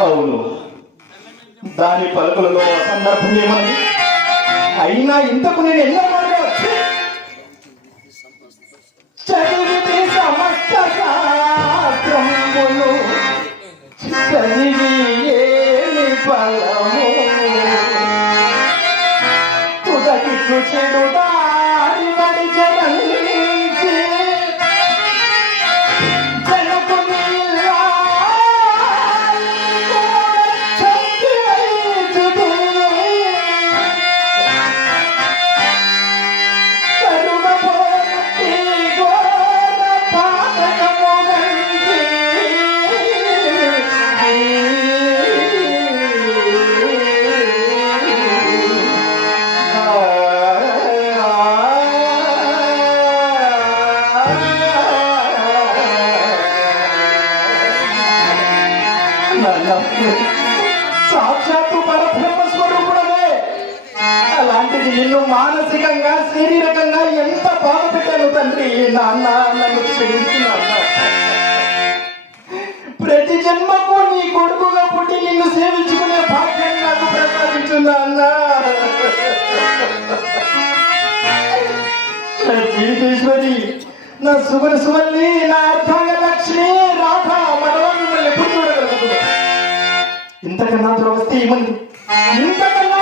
అవును. దాని పలుకులలో ఆ సందర్భం ఏమని అయినా ఇంతకు నేను ఎన్నో మాటలు చదివితే సమస్త శాస్త్రములు చదివి ఏమి ఫలము సాక్షాత్తు పరబ్రహ్మ స్వరూపుడమే అలాంటిది నిన్ను మానసికంగా శారీరకంగా ఎంత బాధ పెట్టాను తండ్రి? నాన్న నన్ను క్షమించు ప్రతి జన్మకు నీ కొడుకుగా పుట్టి నిన్ను సేవించుకునే భాగ్యం నాకు ప్రసాదించు అన్న? జీవితేశ్వరి నా సుమన సుమల్ని నా అర్థం ఇంతకన్నా ద్రవస్తే ఏమంది ఇంతకన్నా